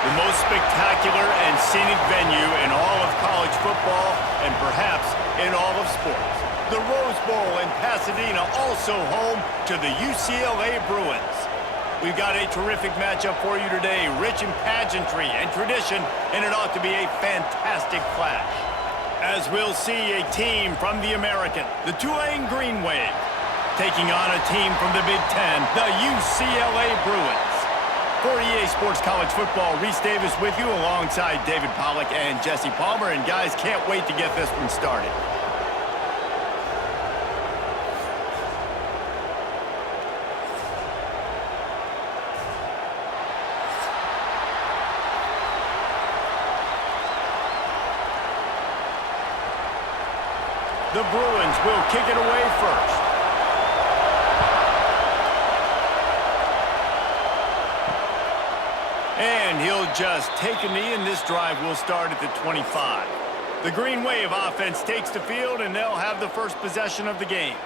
The most spectacular and scenic venue in all of college football and perhaps in all of sports. The Rose Bowl in Pasadena, also home to the UCLA Bruins. We've got a terrific matchup for you today, rich in pageantry and tradition, and it ought to be a fantastic clash. As we'll see a team from the American, the Tulane Green Wave, taking on a team from the Big Ten, the UCLA Bruins. For EA Sports College Football, Reese Davis with you alongside David Pollack and Jesse Palmer. And guys, can't wait to get this one started. The Bruins will kick it away first. And he'll just take a knee, and this drive will start at the 25. The Green Wave offense takes the field, and they'll have the first possession of the game.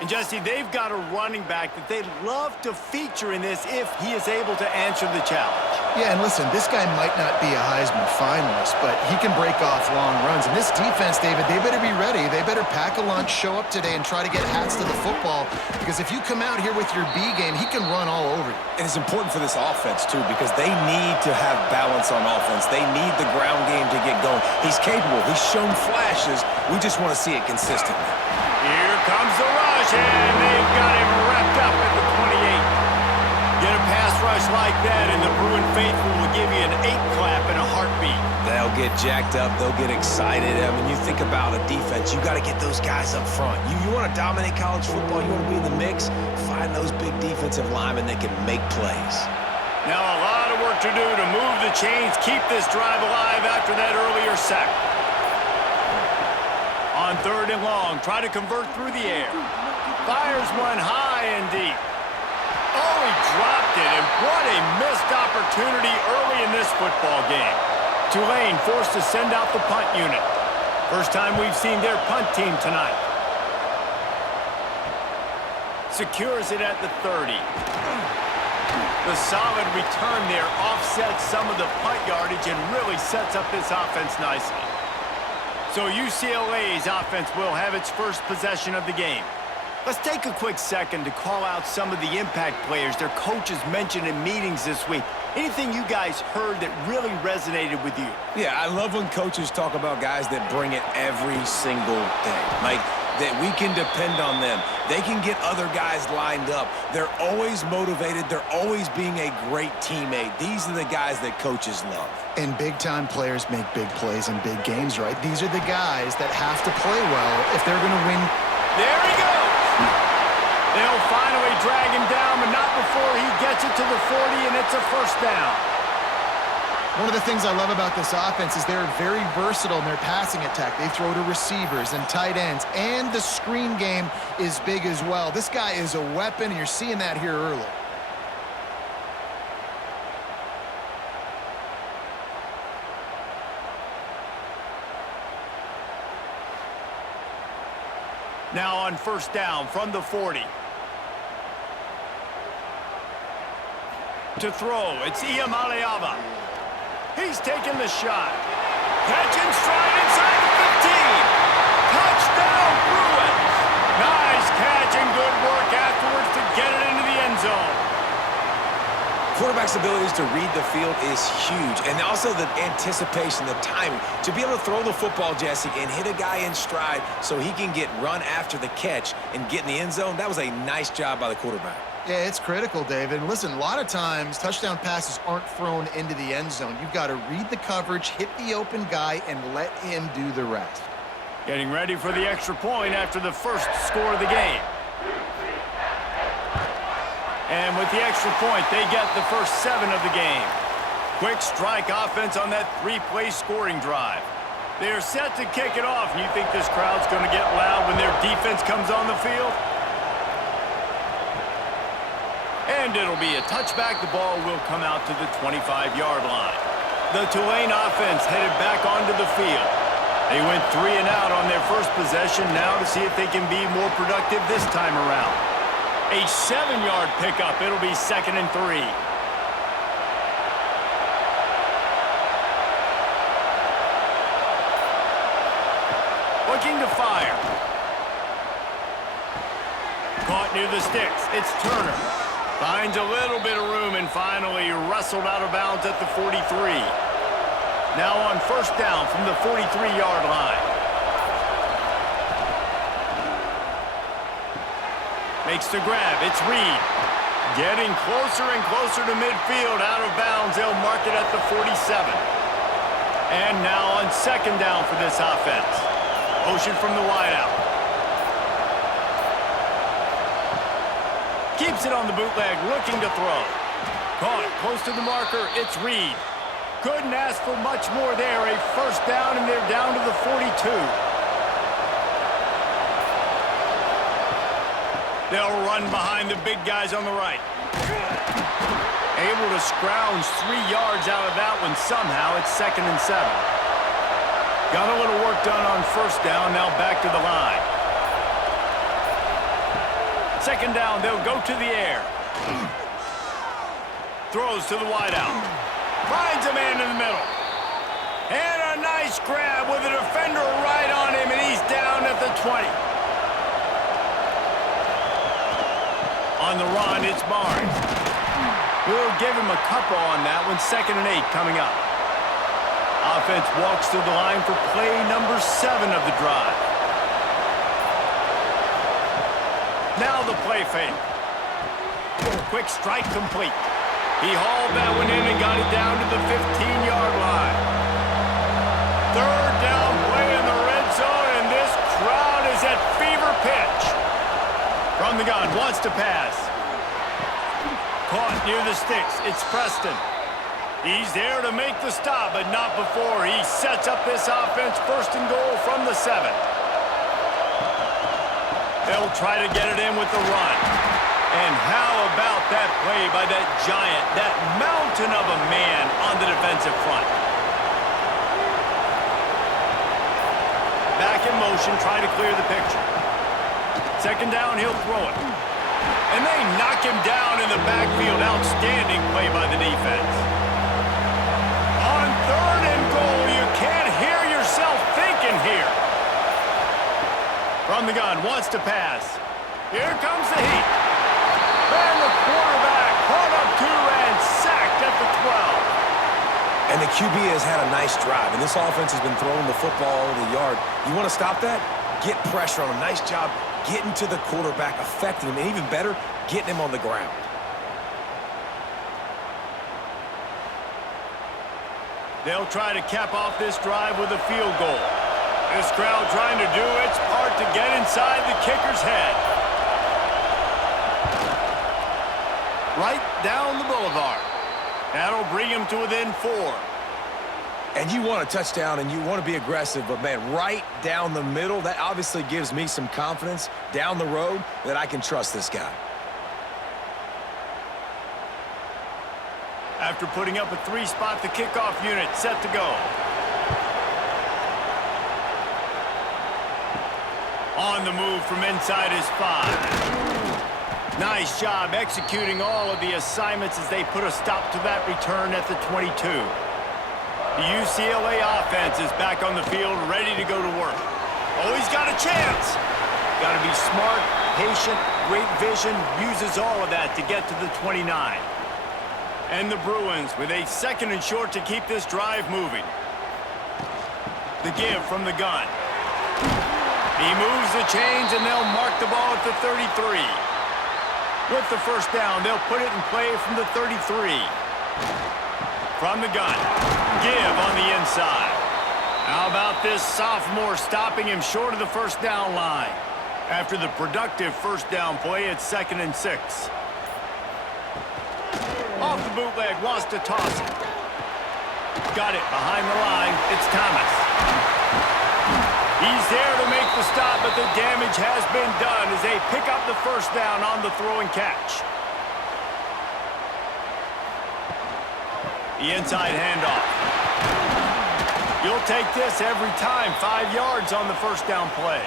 And, Jesse, they've got a running back that they'd love to feature in this if he is able to answer the challenge. Yeah, and listen, this guy might not be a Heisman finalist, but he can break off long runs. And this defense, David, they better be ready. They better pack a lunch, show up today, and try to get hats to the football. Because if you come out here with your B game, he can run all over you. And it's important for this offense, too, because they need to have balance on offense. They need the ground game to get going. He's capable. He's shown flashes. We just want to see it consistently. Here comes the rush, and they've got him wrapped up at the 28. Get a pass rush like that, and the Bruin faithful will give you an 8-clap in a heartbeat. They'll get jacked up. They'll get excited. I mean, you think about a defense, you got to get those guys up front. You want to dominate college football, you want to be in the mix, find those big defensive linemen that can make plays. Now a lot of work to do to move the chains, keep this drive alive after that earlier sack. On 3rd and long, try to convert through the air. Fires one high and deep. Oh, he dropped it, and what a missed opportunity early in this football game. Tulane forced to send out the punt unit. First time we've seen their punt team tonight. Secures it at the 30. The solid return there offsets some of the punt yardage and really sets up this offense nicely. So UCLA's offense will have its first possession of the game. Let's take a quick second to call out some of the impact players their coaches mentioned in meetings this week. Anything you guys heard that really resonated with you? Yeah, I love when coaches talk about guys that bring it every single day. Like, that we can depend on them. They can get other guys lined up. They're always motivated. They're always being a great teammate. These are the guys that coaches love. And big-time players make big plays in big games, right? These are the guys that have to play well if they're going to win. There he goes! They'll finally drag him down, but not before he gets it to the 40, and it's a first down. One of the things I love about this offense is they're very versatile in their passing attack. They throw to receivers and tight ends, and the screen game is big as well. This guy is a weapon, and you're seeing that here early. Now on first down from the 40. To throw, it's Iamaleava. He's taking the shot. Catch and stride inside the 15. Touchdown, Bruins. Nice catch and good work afterwards to get it into the end zone. Quarterback's abilities to read the field is huge, and also the anticipation, the timing. To be able to throw the football, Jesse, and hit a guy in stride so he can get run after the catch and get in the end zone, that was a nice job by the quarterback. Yeah, it's critical, David. Listen, a lot of times touchdown passes aren't thrown into the end zone. You've got to read the coverage, hit the open guy, and let him do the rest. Getting ready for the extra point after the first score of the game. And with the extra point, they get the first 7 of the game. Quick strike offense on that 3-play scoring drive. They are set to kick it off. You think this crowd's going to get loud when their defense comes on the field? And it'll be a touchback. The ball will come out to the 25-yard line. The Tulane offense headed back onto the field. They went 3 and out on their first possession, now to see if they can be more productive this time around. A 7-yard pickup. It'll be 2nd and 3. looking to fire. Caught near the sticks. It's Turner. Finds a little bit of room and finally wrestled out of bounds at the 43. Now on first down from the 43-yard line. Makes the grab. It's Reed. Getting closer and closer to midfield. Out of bounds. They'll mark it at the 47. And now on second down for this offense. Motion from the wideout. Keeps it on the bootleg, looking to throw. Caught close to the marker. It's Reed. Couldn't ask for much more there. A first down, and they're down to the 42. They'll run behind the big guys on the right. Able to scrounge 3 yards out of that one somehow. It's 2nd and 7. Got a little work done on first down. Now back to the line. Second down, they'll go to the air. Throws to the wideout. Finds a man in the middle. And a nice grab with a defender right on him, and he's down at the 20. On the run, it's Barnes. We'll give him a couple on that one. 2nd and 8 coming up. Offense walks to the line for play number 7 of the drive. Now the play fake. Quick strike complete. He hauled that one in and got it down to the 15-yard line. Third down play in the red zone, and this crowd is at fever pitch. From the gun, wants to pass. Caught near the sticks. It's Preston. He's there to make the stop, but not before. He sets up this offense first and goal from the 7. They'll try to get it in with the run. And how about that play by that giant, that mountain of a man on the defensive front? Back in motion, trying to clear the picture. Second down, he'll throw it. And they knock him down in the backfield. Outstanding play by the defense. On third and goal, you can't hear yourself thinking here. From the gun, wants to pass. Here comes the heat. And the quarterback caught up to and sacked at the 12. And the QB has had a nice drive, and this offense has been throwing the football over the yard. You want to stop that? Get pressure on him. Nice job getting to the quarterback, affecting him, and even better, getting him on the ground. They'll try to cap off this drive with a field goal. This crowd trying to do its part to get inside the kicker's head. Right down the boulevard. That'll bring him to within 4. And you want a touchdown, and you want to be aggressive, but, man, right down the middle, that obviously gives me some confidence down the road that I can trust this guy. After putting up a 3-spot, the kickoff unit set to go. On the move from inside his 5. Nice job executing all of the assignments as they put a stop to that return at the 22. The UCLA offense is back on the field, ready to go to work. Oh, he's got a chance. Got to be smart, patient, great vision, uses all of that to get to the 29. And the Bruins with a 2nd and short to keep this drive moving. The give from the gun. He moves the chains, and they'll mark the ball at the 33. With the first down, they'll put it in play from the 33. From the gun. Give on the inside. How about this sophomore stopping him short of the first down line? After the productive first down play, it's 2nd and 6. Off the bootleg, wants to toss it. Got it behind the line. It's Thomas. He's there to make the stop, but the damage has been done as they pick up the first down on the throw and catch. The inside handoff. You'll take this every time. 5 yards on the first down play.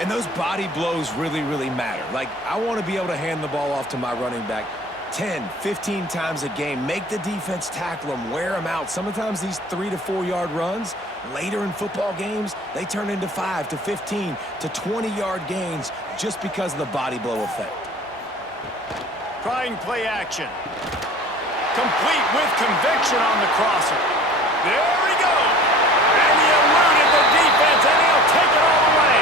And those body blows really, really matter. Like, I want to be able to hand the ball off to my running back 10, 15 times a game. Make the defense tackle them, wear them out. Sometimes these 3 to 4 yard runs, later in football games, they turn into 5 to 15 to 20-yard gains just because of the body blow effect. Trying play action. Complete with conviction on the crosser. There we go. And he eluded the defense, and he'll take it all the way.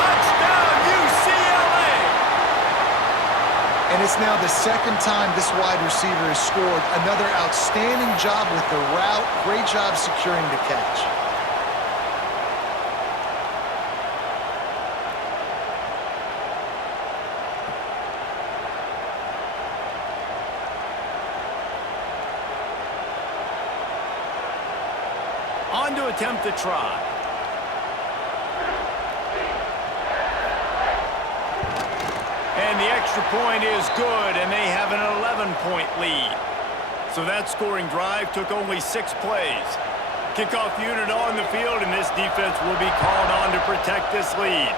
Touchdown, UCLA. And it's now the second time this wide receiver has scored. Another outstanding job with the route. Great job securing the catch. On to attempt the try. And the extra point is good, and they have an 11-point lead. So that scoring drive took only 6 plays. Kickoff unit on the field, and this defense will be called on to protect this lead.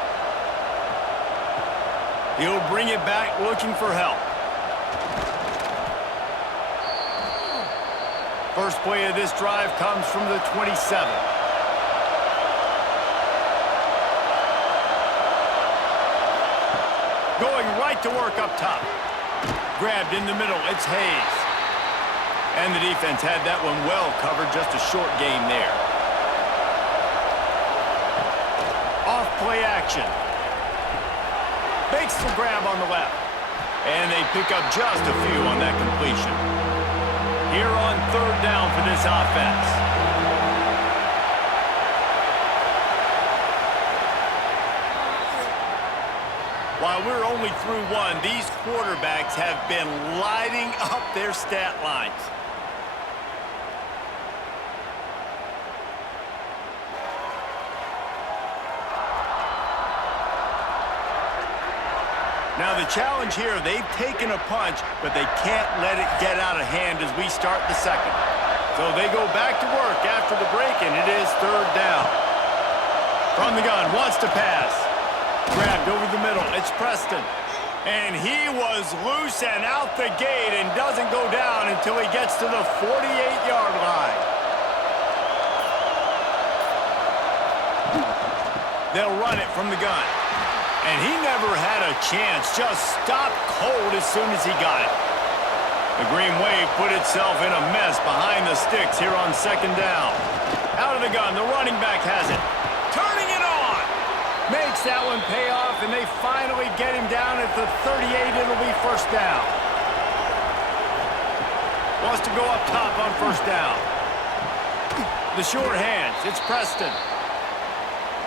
He'll bring it back looking for help. First play of this drive comes from the 27. Going right to work up top. Grabbed in the middle, it's Hayes. And the defense had that one well covered, just a short gain there. Off play action. Makes the grab on the left. And they pick up just a few on that completion. Here on third down for this offense. While we're only through one, these quarterbacks have been lighting up their stat lines. Now the challenge here, they've taken a punch, but they can't let it get out of hand as we start the second. So they go back to work after the break, and it is third down. From the gun, wants to pass. Grabbed over the middle, it's Preston. And he was loose and out the gate and doesn't go down until he gets to the 48-yard line. They'll run it from the gun. And he never had a chance, just stopped cold as soon as he got it. The Green Wave put itself in a mess behind the sticks here on second down. Out of the gun, the running back has it. Turning it on. Makes that one pay off, and they finally get him down at the 38. It'll be first down. Wants to go up top on first down. The short hands, it's Preston.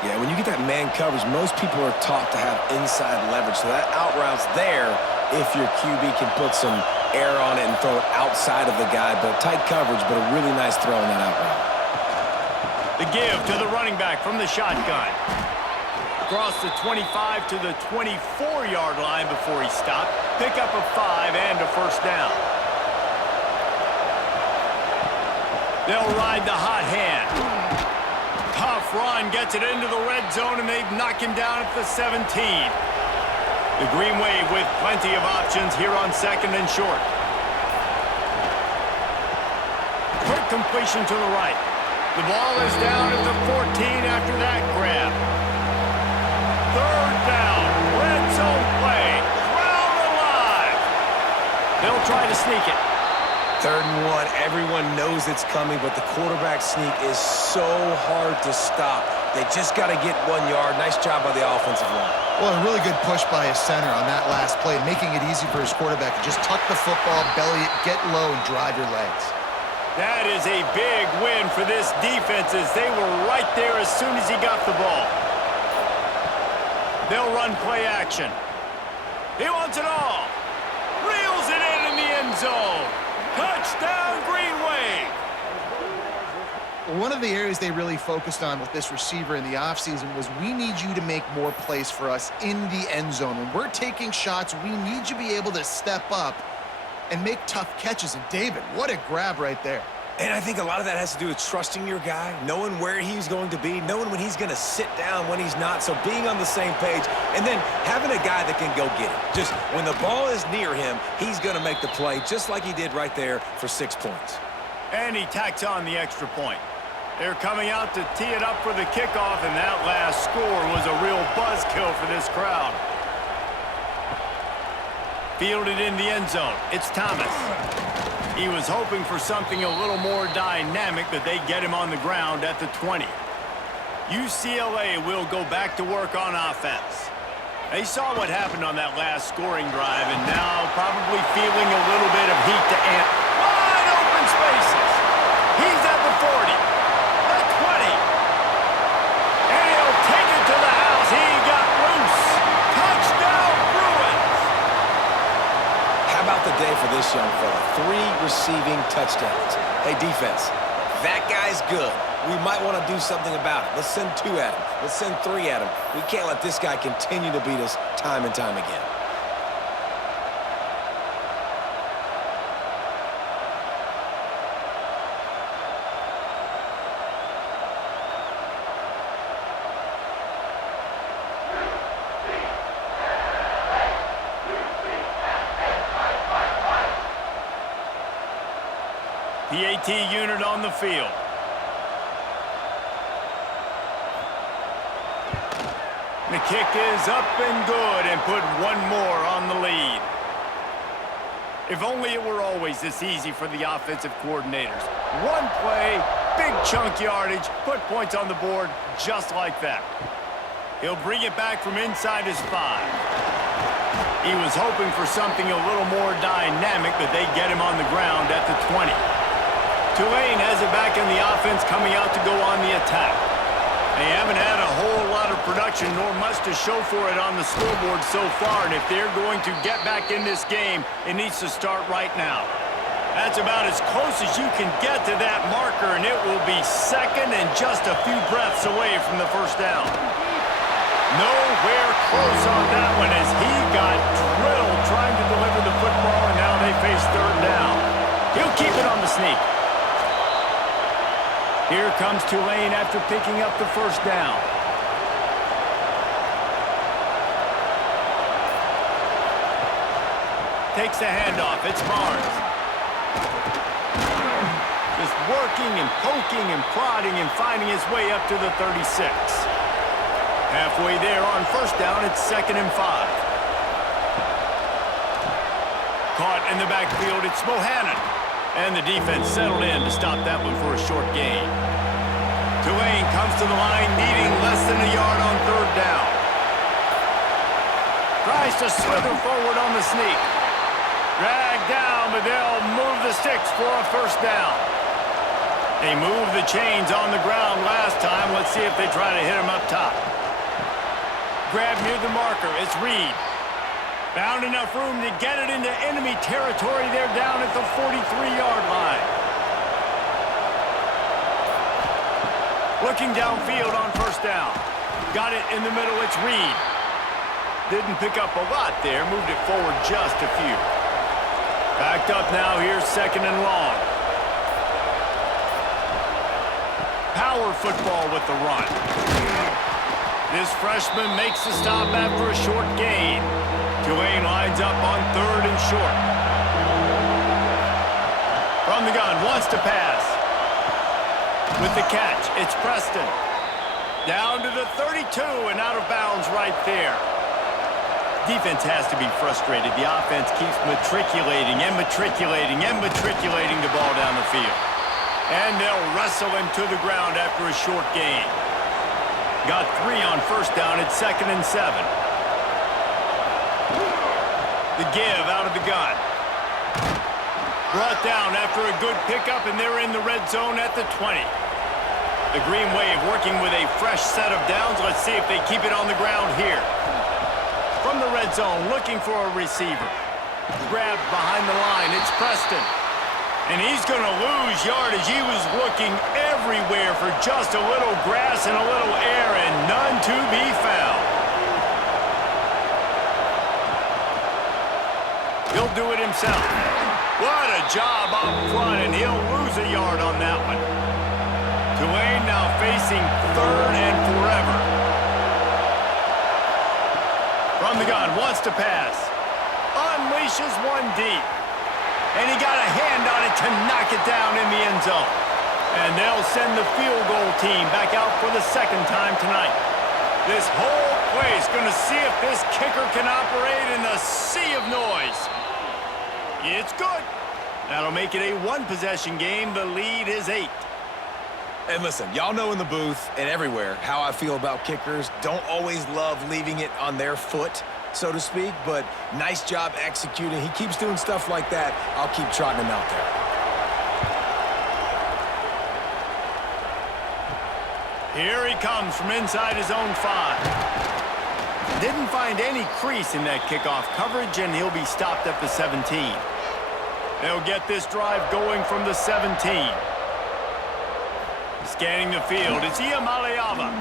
Yeah, when you get that man coverage, most people are taught to have inside leverage. So that out route's there if your QB can put some air on it and throw it outside of the guy. But tight coverage, but a really nice throw in that out route. The give to the running back from the shotgun. Across the 25 to the 24-yard line before he stopped. Pick up a 5 and a first down. They'll ride the hot hand. Tough run, gets it into the red zone, and they've knocked him down at the 17. The Green Wave with plenty of options here on second and short. Quick completion to the right. The ball is down at the 14 after that grab. Third down, red zone play, crowd alive. They'll try to sneak it. 3rd and 1, everyone knows it's coming, but the quarterback sneak is so hard to stop. They just got to get 1 yard. Nice job by the offensive line. Well, a really good push by his center on that last play, making it easy for his quarterback to just tuck the football, belly it, get low, and drive your legs. That is a big win for this defense as they were right there as soon as he got the ball. They'll run play action. He wants it all. Reels it in the end zone. Touchdown, Green Wave! One of the areas they really focused on with this receiver in the offseason was we need you to make more plays for us in the end zone. When we're taking shots, we need you to be able to step up and make tough catches. And David, what a grab right there. And I think a lot of that has to do with trusting your guy, knowing where he's going to be, knowing when he's going to sit down, when he's not. So being on the same page, and then having a guy that can go get it. Just when the ball is near him, he's going to make the play, just like he did right there for 6 points. And he tacks on the extra point. They're coming out to tee it up for the kickoff, and that last score was a real buzzkill for this crowd. Fielded in the end zone. It's Thomas. He was hoping for something a little more dynamic, but they get him on the ground at the 20. UCLA will go back to work on offense. They saw what happened on that last scoring drive, and now probably feeling a little bit of heat to amp. Wide open spaces. He's at the 40, the 20. And he'll take it to the house. He got loose. Touchdown, Bruins. How about the day for this young fella? 3 receiving touchdowns. Hey, defense, that guy's good. We might want to do something about it. Let's send 2 at him. Let's send 3 at him. We can't let this guy continue to beat us time and time again. The AT unit on the field. The kick is up and good, and put 1 more on the lead. If only it were always this easy for the offensive coordinators. 1 play, big chunk yardage, put points on the board just like that. He'll bring it back from inside his 5. He was hoping for something a little more dynamic, but they get him on the ground at the 20. Tulane has it back in the offense, coming out to go on the attack. They haven't had a whole lot of production, nor much to show for it on the scoreboard so far, and if they're going to get back in this game, it needs to start right now. That's about as close as you can get to that marker, and it will be second and just a few breaths away from the first down. Nowhere close on that one as he got drilled trying to deliver the football, and now they face third down. He'll keep it on the sneak. Here comes Tulane after picking up the first down. Takes the handoff. It's Barnes. Just working and poking and prodding and finding his way up to the 36. Halfway there on first down, it's 2nd and 5. Caught in the backfield, it's Bohannon. And the defense settled in to stop that one for a short gain. Tulane comes to the line needing less than a yard on third down. Tries to slither forward on the sneak. Dragged down, but they'll move the sticks for a first down. They moved the chains on the ground last time. Let's see if they try to hit him up top. Grab near the marker. It's Reed. Found enough room to get it into enemy territory. They're down at the 43-yard line. Looking downfield on first down. Got it in the middle. It's Reed. Didn't pick up a lot there. Moved it forward just a few. Backed up now. Here's 2nd and long. Power football with the run. This freshman makes the stop after a short gain. Tulane lines up on 3rd and short. From the gun, wants to pass. With the catch, it's Preston. Down to the 32 and out of bounds right there. Defense has to be frustrated. The offense keeps matriculating and matriculating and matriculating the ball down the field. And they'll wrestle him to the ground after a short gain. Got 3 on first down. It's 2nd and 7. The give out of the gun. Brought down after a good pickup, and they're in the red zone at the 20. The Green Wave working with a fresh set of downs. Let's see if they keep it on the ground here. From the red zone, looking for a receiver. Grabbed behind the line. It's Preston. And he's going to lose yardage. He was looking everywhere for just a little grass and a little air, and none to be found. He'll do it himself. What a job up front, and he'll lose a yard on that one. Tulane now facing 3rd and forever. From the gun, wants to pass. Unleashes one deep. And he got a hand on it to knock it down in the end zone. And they'll send the field goal team back out for the 2nd time tonight. This whole place going to see if this kicker can operate in the sea of noise. It's good. That'll make it a 1-possession game. The lead is 8. And listen, y'all know in the booth and everywhere how I feel about kickers. Don't always love leaving it on their foot, so to speak, but nice job executing. He keeps doing stuff like that. I'll keep trotting him out there. Here he comes from inside his own 5. Didn't find any crease in that kickoff coverage, and he'll be stopped at the 17. They'll get this drive going from the 17. Scanning the field, it's Iamaleava.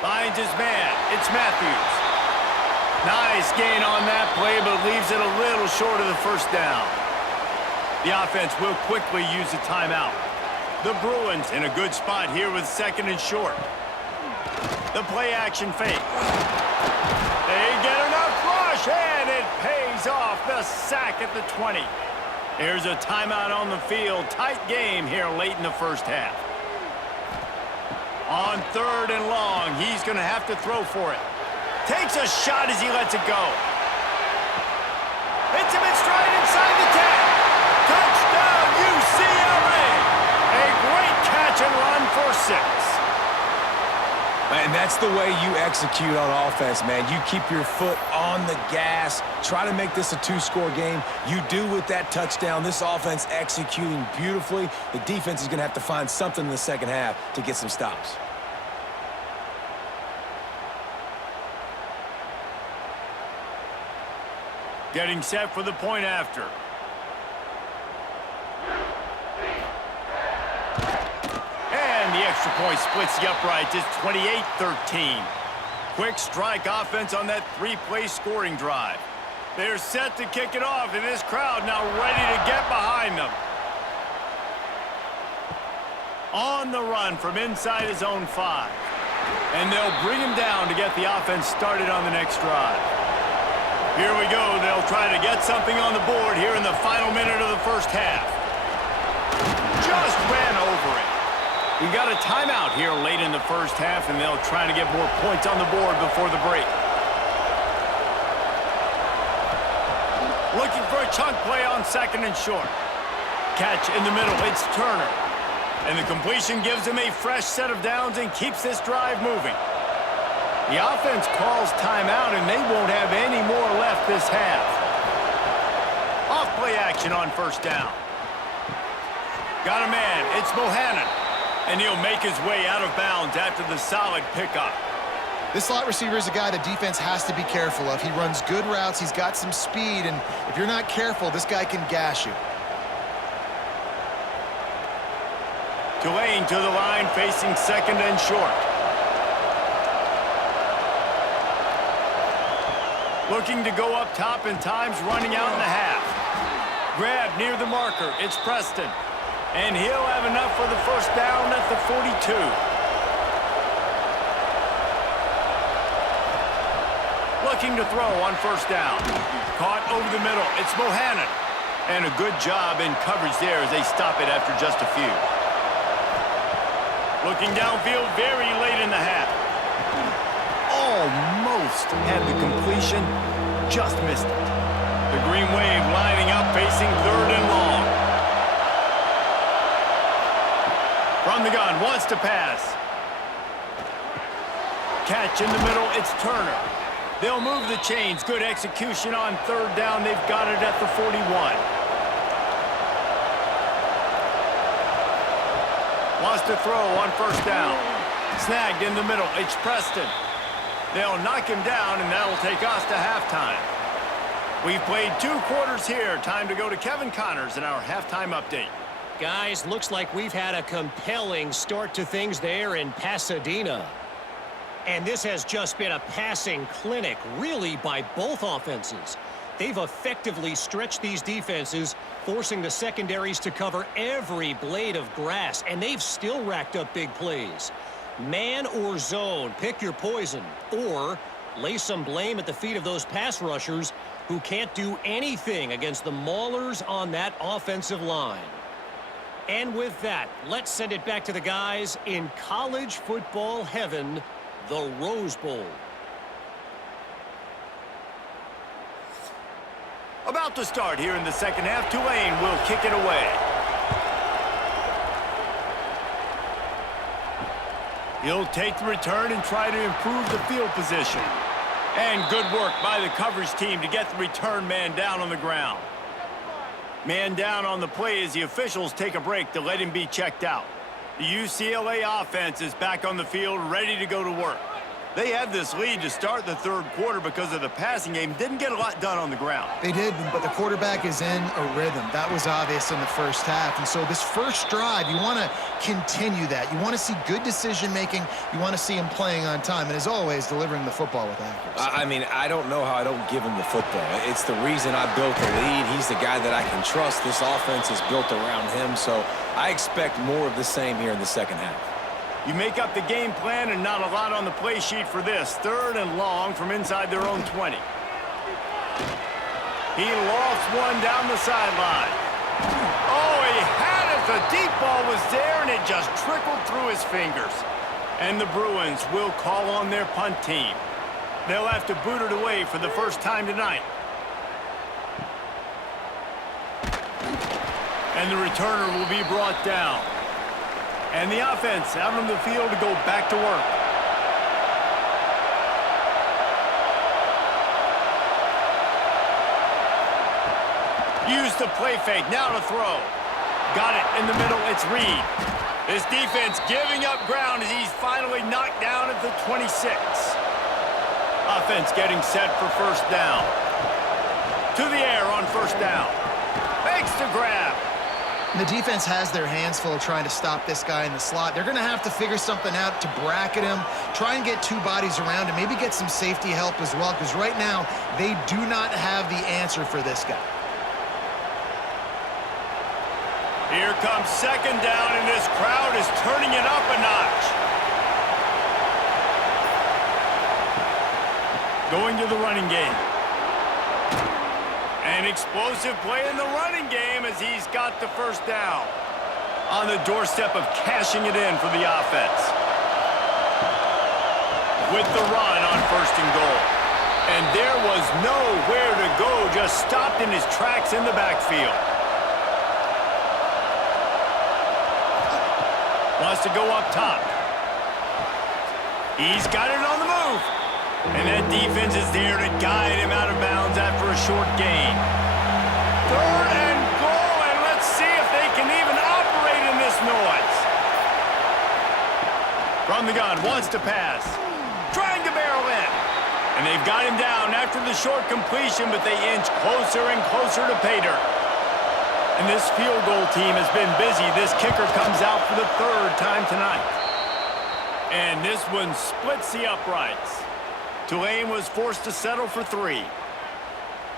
Finds his man, it's Matthews. Nice gain on that play, but leaves it a little short of the 1st down. The offense will quickly use a timeout. The Bruins in a good spot here with 2nd and short. The play action fake. They get enough rush, and it pays off. The sack at the 20. Here's a timeout on the field. Tight game here late in the 1st half. On 3rd and long, he's going to have to throw for it. Takes a shot as he lets it go. Hits him in stride inside the 10. Touchdown, UCLA. A great catch and run for 6. And that's the way you execute on offense, man. You keep your foot on the gas. Try to make this a 2-score game. You do with that touchdown. This offense executing beautifully. The defense is going to have to find something in the 2nd half to get some stops. Getting set for the point after. And the extra point splits the uprights. It's 28-13. Quick strike offense on that 3-play scoring drive. They're set to kick it off, and this crowd now ready to get behind them. On the run from inside his own 5. And they'll bring him down to get the offense started on the next drive. Here we go. They'll try to get something on the board here in the final minute of the 1st half. Just ran over it. We got a timeout here late in the 1st half, and they'll try to get more points on the board before the break. Looking for a chunk play on 2nd and short. Catch in the middle. It's Turner. And the completion gives him a fresh set of downs and keeps this drive moving. The offense calls timeout, and they won't have any more left this half. Off-play action on 1st down. Got a man. It's Bohannon. And he'll make his way out of bounds after the solid pickup. This slot receiver is a guy the defense has to be careful of. He runs good routes. He's got some speed, and if you're not careful, this guy can gash you. Tulane to the line, facing 2nd and short. Looking to go up top, and time's running out in the half. Grab near the marker. It's Preston. And he'll have enough for the 1st down at the 42. Looking to throw on 1st down. Caught over the middle. It's Bohannon. And a good job in coverage there as they stop it after just a few. Looking downfield very late in the half. Almost had the completion, just missed it. The Green Wave lining up, facing 3rd and long. From the gun, wants to pass. Catch in the middle, it's Turner. They'll move the chains. Good execution on 3rd down. They've got it at the 41. Wants to throw on 1st down. Snagged in the middle. It's Preston. They'll knock him down, and that'll take us to halftime. We've played 2 quarters here. Time to go to Kevin Connors in our halftime update. Guys, looks like we've had a compelling start to things there in Pasadena. And this has just been a passing clinic, really, by both offenses. they've effectively stretched these defenses, forcing the secondaries to cover every blade of grass, and they've still racked up big plays. Man or zone, pick your poison, or lay some blame at the feet of those pass rushers who can't do anything against the maulers on that offensive line. And with that, let's send it back to the guys in college football heaven, the Rose Bowl. About to start here in the second half, Tulane will kick it away. He'll take the return and try to improve the field position. And good work by the coverage team to get the return man down on the ground. Man down on the play as the officials take a break to let him be checked out. The UCLA offense is back on the field, ready to go to work. They had this lead to start the third quarter because of the passing game. Didn't get a lot done on the ground. They did, but the quarterback is in a rhythm. That was obvious in the first half. And so this first drive, you want to continue that. You want to see good decision-making. You want to see him playing on time. And as always, delivering the football with accuracy. I mean, I don't know how I don't give him the football. It's the reason I built the lead. He's the guy that I can trust. This offense is built around him. So I expect more of the same here in the second half. You make up the game plan and not a lot on the play sheet for this. Third and long from inside their own 20. He lofts one down the sideline. Oh, he had it. The deep ball was there, and it just trickled through his fingers. And the Bruins will call on their punt team. They'll have to boot it away for the first time tonight. And the returner will be brought down. And the offense out on the field to go back to work. Use the play fake. Now to throw. Got it in the middle. It's Reed. This defense giving up ground as he's finally knocked down at the 26. Offense getting set for first down. To the air on first down. Makes the grab. The defense has their hands full trying to stop this guy in the slot. They're going to have to figure something out to bracket him, try and get two bodies around him, maybe get some safety help as well, because right now they do not have the answer for this guy. Here comes second down, and this crowd is turning it up a notch. Going to the running game. An explosive play in the running game as he's got the first down. On the doorstep of cashing it in for the offense. With the run on first and goal. And there was nowhere to go, just stopped in his tracks in the backfield. Wants to go up top. He's got it on the move. And that defense is there to guide him out of bounds after a short gain. Third and goal, and let's see if they can even operate in this noise. From the gun, wants to pass. Trying to barrel in. And they've got him down after the short completion, but they inch closer and closer to pay dirt. And this field goal team has been busy. This kicker comes out for the third time tonight. And this one splits the uprights. Tulane was forced to settle for 3.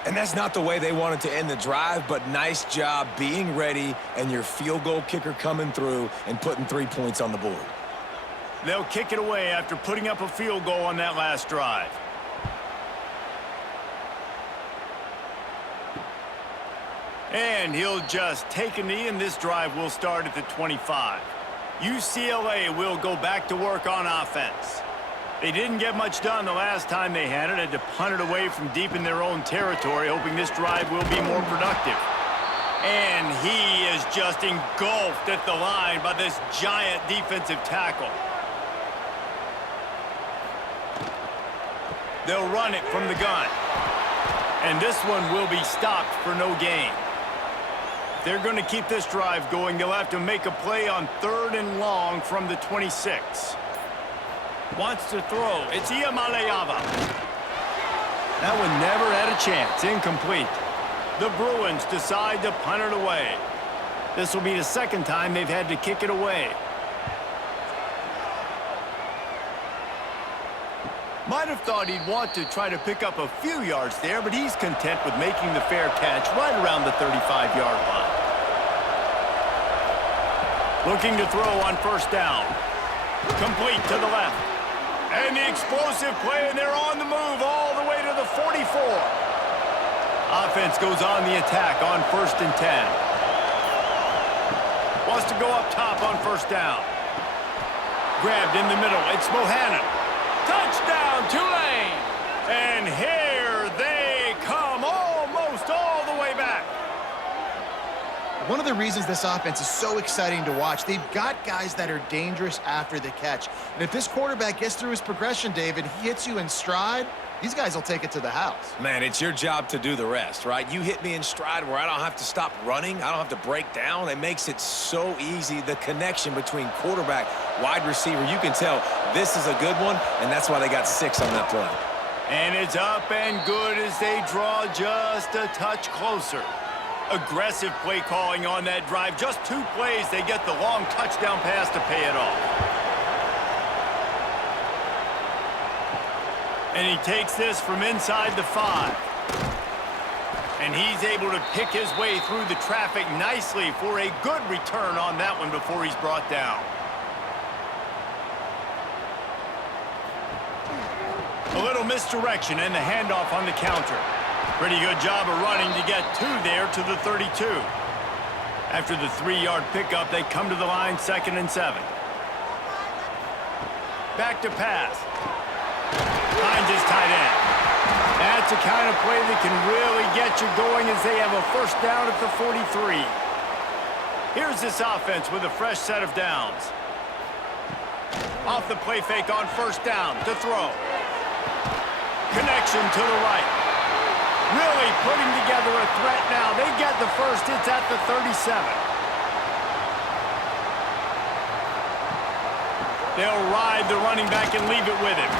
And that's not the way they wanted to end the drive, but nice job being ready and your field goal kicker coming through and putting 3 points on the board. They'll kick it away after putting up a field goal on that last drive. And he'll just take a knee, and this drive will start at the 25. UCLA will go back to work on offense. They didn't get much done the last time they had to punt it away from deep in their own territory, hoping this drive will be more productive. And he is just engulfed at the line by this giant defensive tackle. They'll run it from the gun. And this one will be stopped for no gain. If they're going to keep this drive going, they'll have to make a play on third and long from the 26. Wants to throw. It's Iamaleava. That one never had a chance. Incomplete. The Bruins decide to punt it away. This will be the second time they've had to kick it away. Might have thought he'd want to try to pick up a few yards there, but he's content with making the fair catch right around the 35-yard line. Looking to throw on first down. Complete to the left. And the explosive play, and they're on the move all the way to the 44. Offense goes on the attack on 1st and 10. Wants to go up top on first down. Grabbed in the middle. It's Bohannon. Touchdown, Tulane! And here they come, almost all the way back. One of the reasons this offense is so exciting to watch, they've got guys that are dangerous after the catch. And if this quarterback gets through his progression, David, he hits you in stride, these guys will take it to the house. Man, it's your job to do the rest, right? You hit me in stride where I don't have to stop running. I don't have to break down. It makes it so easy. The connection between quarterback, wide receiver, you can tell this is a good one, and that's why they got 6 on that play. And it's up and good as they draw just a touch closer. Aggressive play calling on that drive. Just 2 plays, they get the long touchdown pass to pay it off. And he takes this from inside the 5. And he's able to pick his way through the traffic nicely for a good return on that one before he's brought down. A little misdirection and the handoff on the counter. Pretty good job of running to get 2 there to the 32. After the 3-yard pickup, they come to the line 2nd and 7. Back to pass. Finds his tight end. That's the kind of play that can really get you going as they have a first down at the 43. Here's this offense with a fresh set of downs. Off the play fake on first down to throw. Connection to the right. Really putting together a threat now. They get the first. It's at the 37. They'll ride the running back and leave it with him.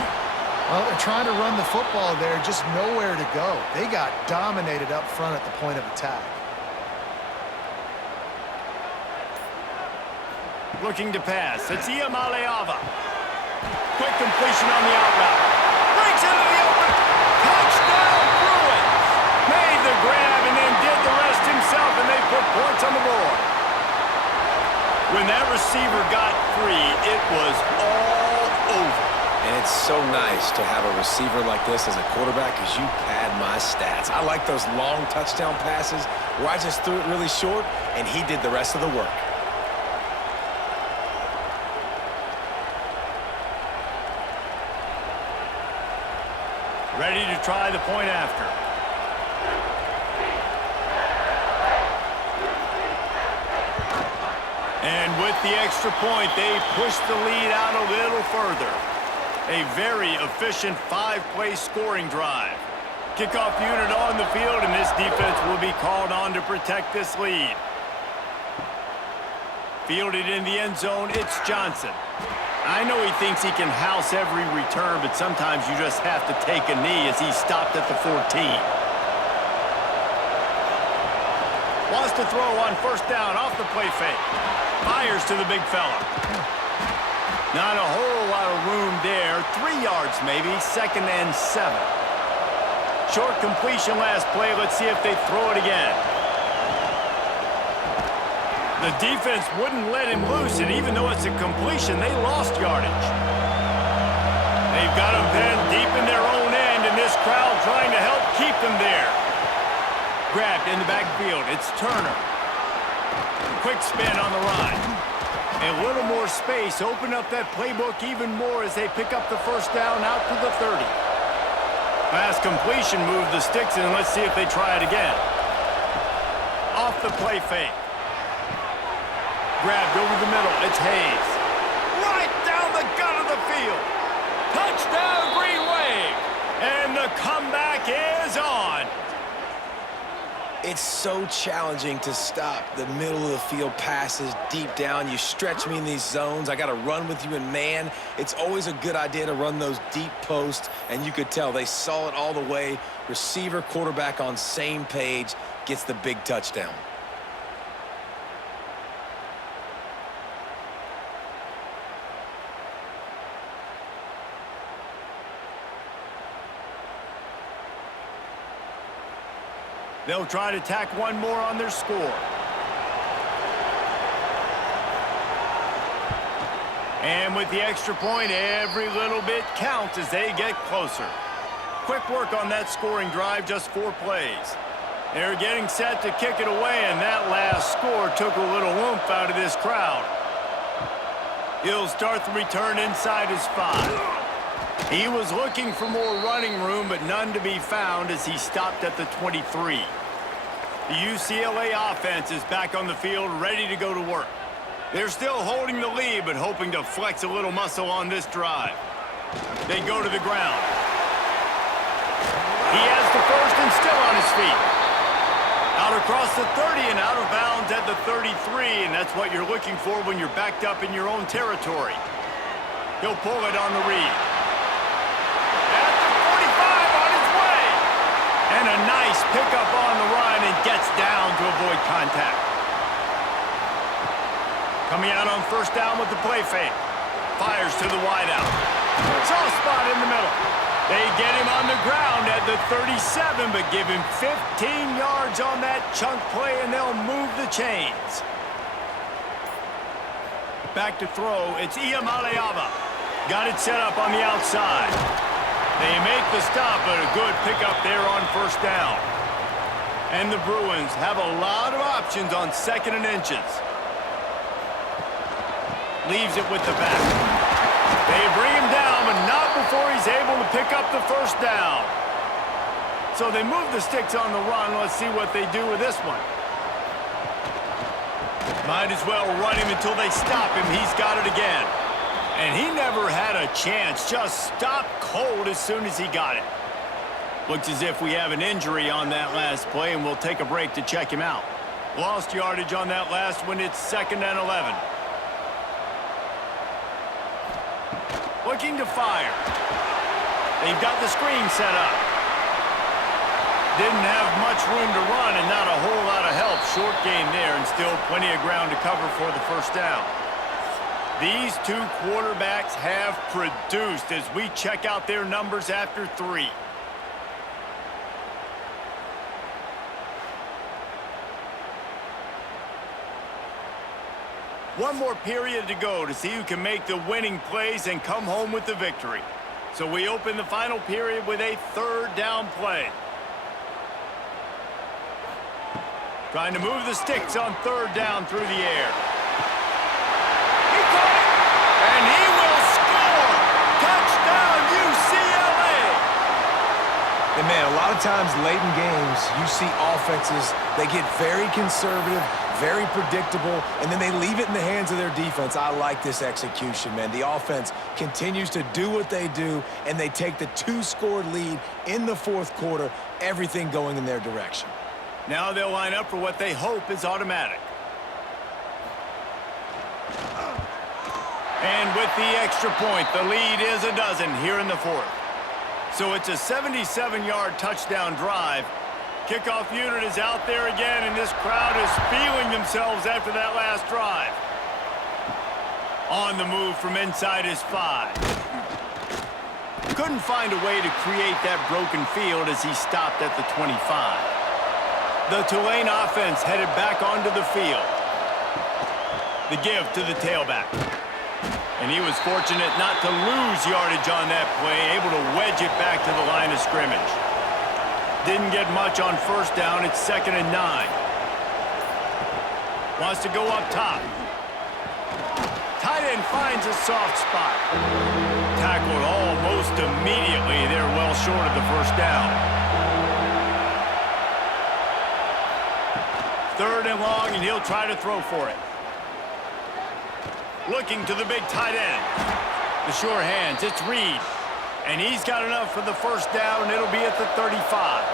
Well, they're trying to run the football there, just nowhere to go. They got dominated up front at the point of attack. Looking to pass. It's Iamaleava. Quick completion on the out route. Breaks into the open. Touchdown, Bruins. Made the grab and then did the rest himself, and they put points on the board. When that receiver got free, it was all over. And it's so nice to have a receiver like this as a quarterback because you pad my stats. I like those long touchdown passes where I just threw it really short and he did the rest of the work. Ready to try the point after. And with the extra point, they push the lead out a little further. A very efficient 5-play scoring drive. Kickoff unit on the field, and this defense will be called on to protect this lead. Fielded in the end zone, it's Johnson. I know he thinks he can house every return, but sometimes you just have to take a knee as he stopped at the 14. Wants to throw on first down off the play fake. Fires to the big fella. Not a whole lot of room there. 3 yards maybe, 2nd and 7. Short completion last play. Let's see if they throw it again. The defense wouldn't let him loose, and even though it's a completion, they lost yardage. They've got him pinned deep in their own end, and this crowd trying to help keep them there. Grabbed in the backfield. It's Turner. Quick spin on the run. A little more space. Open up that playbook even more as they pick up the first down out to the 30. Pass completion, move the sticks, and let's see if they try it again. Off the play fake. Grabbed over the middle. It's Hayes. Right down the gut of the field. Touchdown, Green Wave. And the comeback is on. It's so challenging to stop the middle of the field passes deep down. You stretch me in these zones. I got to run with you in man. It's always a good idea to run those deep posts, and you could tell they saw it all the way. Receiver, quarterback on same page, gets the big touchdown. They'll try to tack one more on their score. And with the extra point, every little bit counts as they get closer. Quick work on that scoring drive, just 4 plays. They're getting set to kick it away, and that last score took a little oomph out of this crowd. He'll start the return inside his 5. He was looking for more running room, but none to be found as he stopped at the 23. The UCLA offense is back on the field, ready to go to work. They're still holding the lead, but hoping to flex a little muscle on this drive. They go to the ground. He has the first and still on his feet. Out across the 30 and out of bounds at the 33, and that's what you're looking for when you're backed up in your own territory. He'll pull it on the read. At the 45 on his way. And a nice pickup on the run and gets down to avoid contact. Coming out on first down with the play fake. Fires to the wideout. Soft spot in the middle. They get him on the ground at the 37, but give him 15 yards on that chunk play, and they'll move the chains. Back to throw. It's Iamaleava. Got it set up on the outside. They make the stop, but a good pickup there on first down. And the Bruins have a lot of options on 2nd and inches. Leaves it with the back. They bring him down, but not before he's able to pick up the first down. So they move the sticks on the run. Let's see what they do with this one. Might as well run him until they stop him. He's got it again. And he never had a chance. Just stopped cold as soon as he got it. Looks as if we have an injury on that last play, and we'll take a break to check him out. Lost yardage on that last one. It's 2nd and 11. Looking to fire. They've got the screen set up. Didn't have much room to run and not a whole lot of help. Short game there and still plenty of ground to cover for the first down. These two quarterbacks have produced as we check out their numbers after 3. One more period to go to see who can make the winning plays and come home with the victory. So we open the final period with a 3rd down play. Trying to move the sticks on 3rd down through the air. He caught it, and he will score! Touchdown, UCLA! And man, a lot of times late in games, you see offenses, they get very conservative, very predictable, and then they leave it in the hands of their defense. I like this execution, man. The offense continues to do what they do, and they take the 2-score lead in the 4th quarter, everything going in their direction. Now they'll line up for what they hope is automatic. And with the extra point, the lead is a dozen here in the 4th. So it's a 77-yard touchdown drive. Kickoff unit is out there again, and this crowd is feeling themselves after that last drive. On the move from inside his 5. Couldn't find a way to create that broken field as he stopped at the 25. The Tulane offense headed back onto the field. The give to the tailback. And he was fortunate not to lose yardage on that play, able to wedge it back to the line of scrimmage. Didn't get much on first down. It's 2nd and 9. Wants to go up top. Tight end finds a soft spot. Tackled almost immediately. They're well short of the first down. 3rd and long, and he'll try to throw for it. Looking to the big tight end. The sure hands, it's Reed. And he's got enough for the first down, and it'll be at the 35.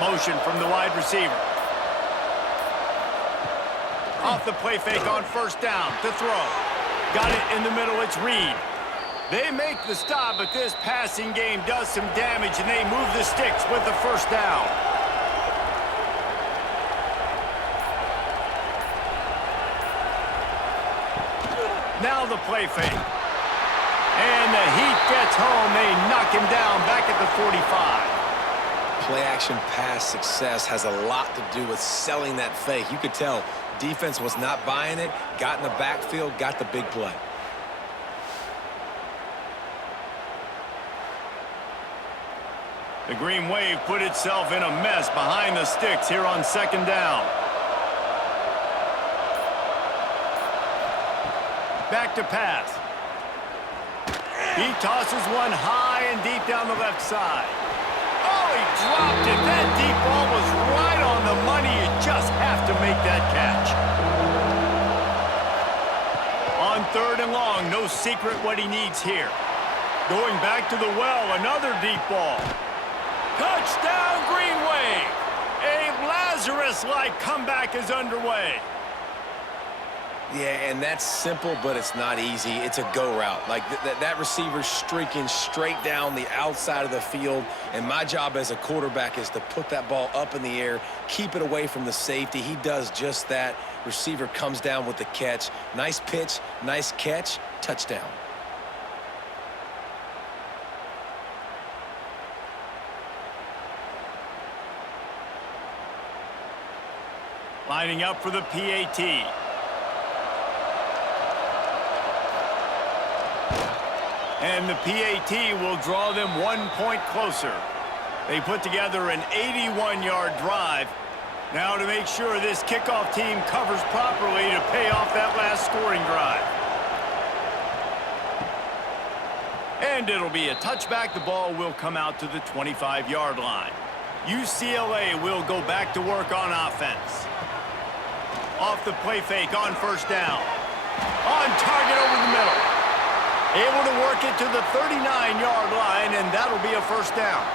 Motion from the wide receiver. Off the play fake on first down to throw. Got it in the middle, it's Reed. They make the stop, but this passing game does some damage, and they move the sticks with the first down. Now the play fake. And the heat gets home. They knock him down back at the 45. Play-action pass success has a lot to do with selling that fake. You could tell defense was not buying it, got in the backfield, got the big play. The Green Wave put itself in a mess behind the sticks here on second down. Back to pass. He tosses one high and deep down the left side. Oh, he dropped it. That deep ball was right on the money. You just have to make that catch. On third and long, no secret what he needs here. Going back to the well, another deep ball. Touchdown, Green Wave. A Lazarus-like comeback is underway. Yeah, and that's simple, but it's not easy. It's a go route. Like that receiver's streaking straight down the outside of the field, and my job as a quarterback is to put that ball up in the air, keep it away from the safety. He does just that. Receiver comes down with the catch. Nice pitch, nice catch, touchdown. Lining up for the PAT. And the PAT will draw them 1 point closer. They put together an 81-yard drive. Now to make sure this kickoff team covers properly to pay off that last scoring drive. And it'll be a touchback. The ball will come out to the 25-yard line. UCLA will go back to work on offense. Off the play fake on first down. On target over the middle. Able to work it to the 39-yard line, and that'll be a first down.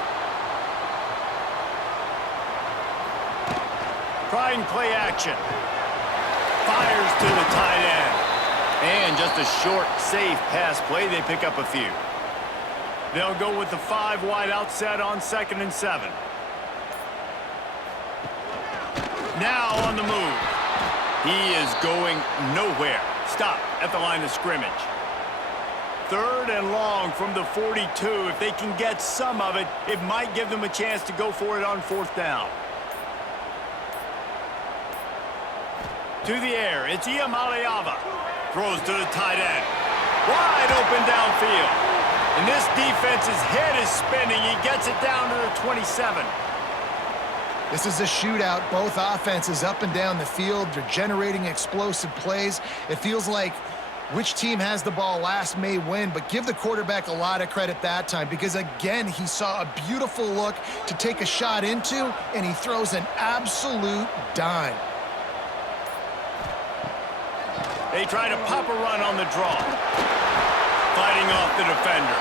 Trying play action. Fires to the tight end. And just a short, safe pass play. They pick up a few. They'll go with the 5 wide out set on 2nd and 7. Now on the move. He is going nowhere. Stop at the line of scrimmage. 3rd and long from the 42. If they can get some of it, it might give them a chance to go for it on 4th down. To the air, it's Iamaleava. Throws to the tight end. Wide open downfield. And this defense's head is spinning. He gets it down to the 27. This is a shootout. Both offenses up and down the field. They're generating explosive plays. It feels like which team has the ball last may win, but give the quarterback a lot of credit that time because, again, he saw a beautiful look to take a shot into, and he throws an absolute dime. They try to pop a run on the draw. Fighting off the defender.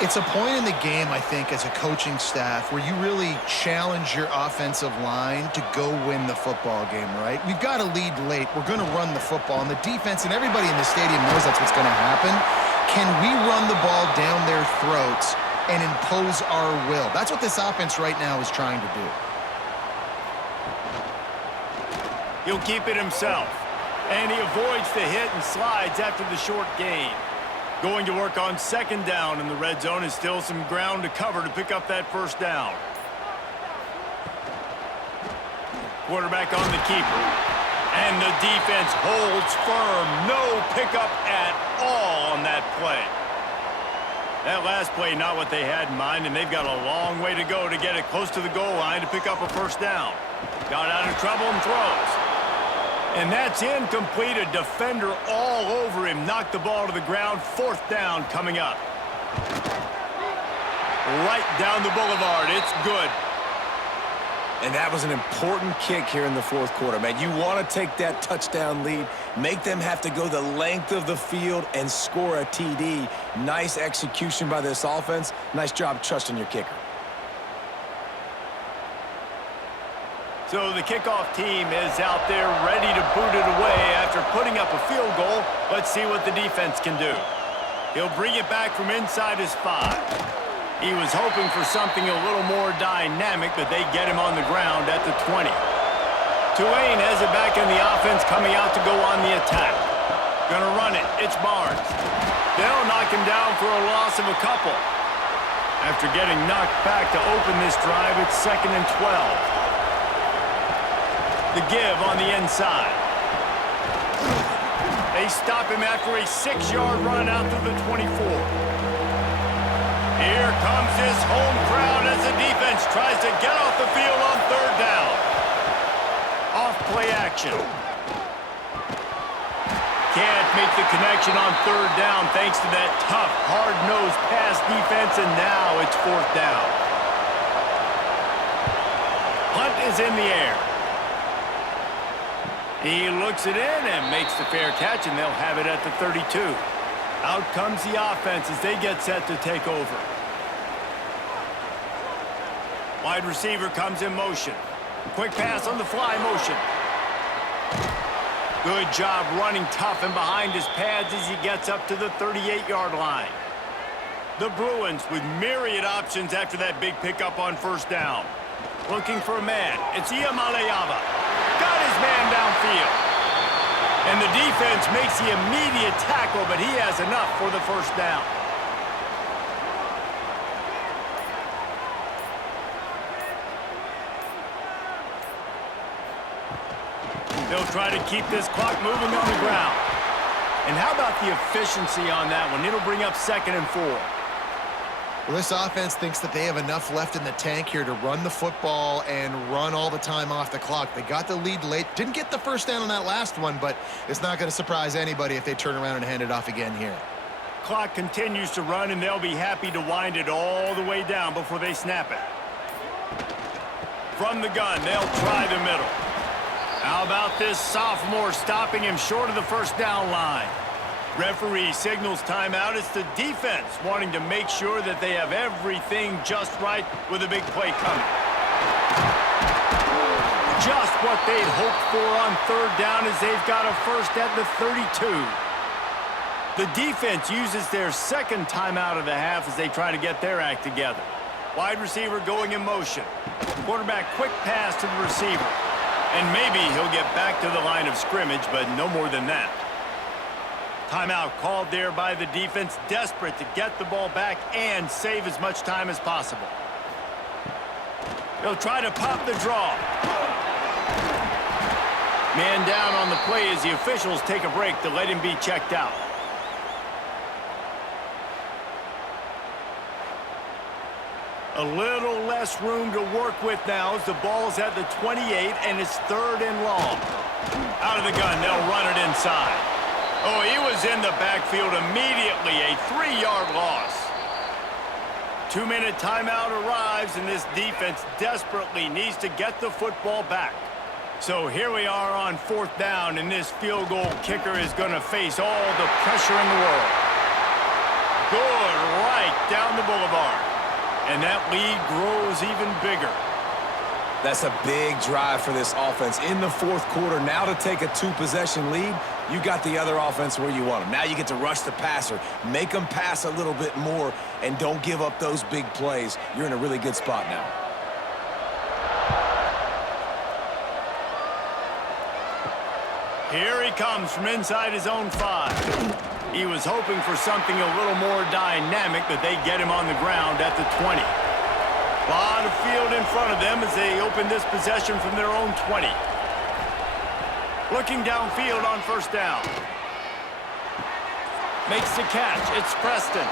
It's a point in the game, I think, as a coaching staff where you really challenge your offensive line to go win the football game, right? We've got to lead late. We're going to run the football. And the defense and everybody in the stadium knows that's what's going to happen. Can we run the ball down their throats and impose our will? That's what this offense right now is trying to do. He'll keep it himself. And he avoids the hit and slides after the short gain. Going to work on 2nd down, and the red zone is still some ground to cover to pick up that first down. Quarterback on the keeper. And the defense holds firm. No pickup at all on that play. That last play, not what they had in mind, and they've got a long way to go to get it close to the goal line to pick up a first down. Got out of trouble and throws. And that's incomplete. A defender all over him. Knocked the ball to the ground. 4th down coming up. Right down the boulevard. It's good. And that was an important kick here in the 4th quarter, man. You want to take that touchdown lead, make them have to go the length of the field and score a TD. Nice execution by this offense. Nice job trusting your kicker. So the kickoff team is out there ready to boot it away after putting up a field goal. Let's see what the defense can do. He'll bring it back from inside his 5. He was hoping for something a little more dynamic, but they get him on the ground at the 20. Tulane has it back in the offense, coming out to go on the attack. Gonna run it. It's Barnes. They'll knock him down for a loss of a couple. After getting knocked back to open this drive, it's 2nd and 12. The give on the inside. They stop him after a 6-yard run out to the 24. Here comes this home crowd as the defense tries to get off the field on 3rd down. Off play action. Can't make the connection on 3rd down thanks to that tough, hard-nosed pass defense, and now it's 4th down. Hunt is in the air. He looks it in and makes the fair catch, and they'll have it at the 32. Out comes the offense as they get set to take over. Wide receiver comes in motion. Quick pass on the fly motion. Good job running tough and behind his pads as he gets up to the 38-yard line. The Bruins with myriad options after that big pickup on 1st down. Looking for a man. It's Iamaleava. Got his man downfield. And the defense makes the immediate tackle, but he has enough for the 1st down. They'll try to keep this clock moving on the ground. And how about the efficiency on that one? It'll bring up 2nd and 4. Well, this offense thinks that they have enough left in the tank here to run the football and run all the time off the clock. They got the lead late. Didn't get the 1st down on that last one, but it's not going to surprise anybody if they turn around and hand it off again here. Clock continues to run, and they'll be happy to wind it all the way down before they snap it. From the gun, they'll try the middle. How about this sophomore stopping him short of the 1st down line? Referee signals timeout. It's the defense wanting to make sure that they have everything just right with a big play coming. Just what they'd hoped for on 3rd down as they've got a 1st at the 32. The defense uses their 2nd timeout of the half as they try to get their act together. Wide receiver going in motion. Quarterback quick pass to the receiver. And maybe he'll get back to the line of scrimmage, but no more than that. Timeout called there by the defense, desperate to get the ball back and save as much time as possible. They'll try to pop the draw. Man down on the play as the officials take a break to let him be checked out. A little less room to work with now as the ball's at the 28 and it's 3rd and long. Out of the gun, they'll run it inside. Oh, he was in the backfield immediately, a 3-yard loss. 2-minute timeout arrives, and this defense desperately needs to get the football back. So here we are on 4th down, and this field goal kicker is going to face all the pressure in the world. Good, right down the boulevard. And that lead grows even bigger. That's a big drive for this offense in the 4th quarter. Now to take a 2-possession lead, you got the other offense where you want them. Now you get to rush the passer, make them pass a little bit more, and don't give up those big plays. You're in a really good spot now. Here he comes from inside his own 5. He was hoping for something a little more dynamic, but they get him on the ground at the 20. A lot of field in front of them as they open this possession from their own 20. Looking downfield on 1st down. Makes the catch. It's Preston.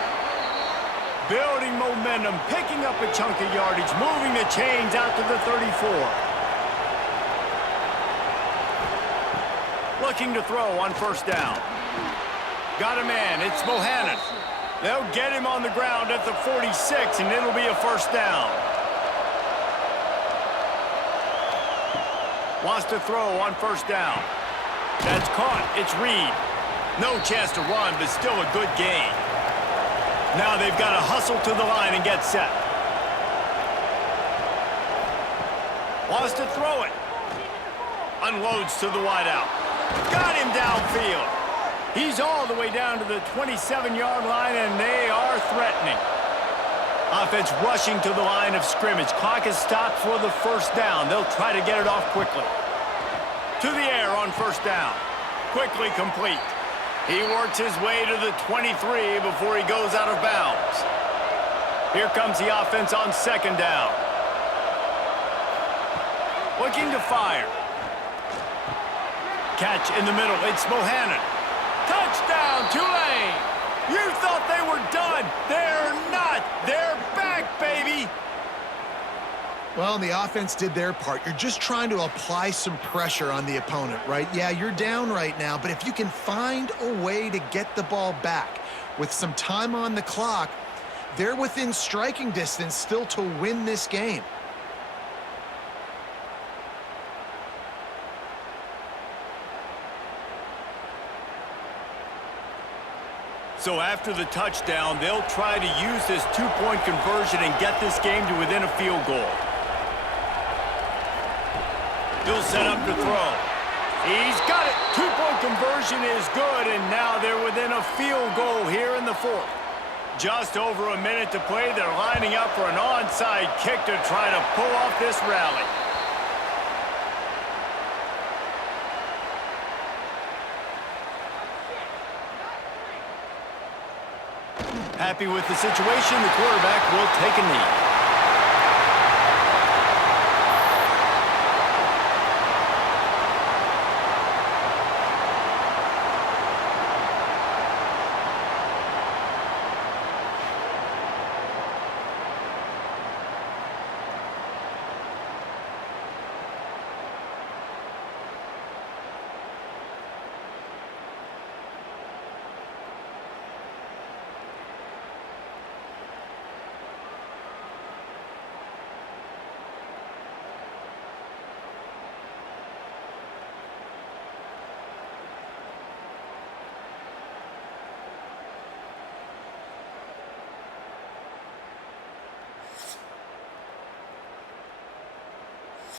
Building momentum, picking up a chunk of yardage, moving the chains out to the 34. Looking to throw on 1st down. Got a man. It's Bohannon. They'll get him on the ground at the 46, and it'll be a 1st down. Wants to throw on 1st down. That's caught. It's Reed. No chance to run, but still a good gain. Now they've got to hustle to the line and get set. Wants to throw it. Unloads to the wideout. Got him downfield. He's all the way down to the 27-yard line, and they are threatening. Offense rushing to the line of scrimmage. Clock is stopped for the 1st down. They'll try to get it off quickly. To the air on 1st down. Quickly complete. He works his way to the 23 before he goes out of bounds. Here comes the offense on second down. Looking to fire. Catch in the middle. It's Mohannan. Touchdown, Tulane! You thought they were done. They're not. They're back, baby. Well, the offense did their part. You're just trying to apply some pressure on the opponent, right? Yeah, you're down right now, but if you can find a way to get the ball back with some time on the clock, they're within striking distance still to win this game. So after the touchdown, they'll try to use this two-point conversion and get this game to within a field goal. He'll set up to throw. He's got it. Two-point conversion is good, and now they're within a field goal here in the fourth. Just over a minute to play. They're lining up for an onside kick to try to pull off this rally. Happy with the situation, the quarterback will take a knee.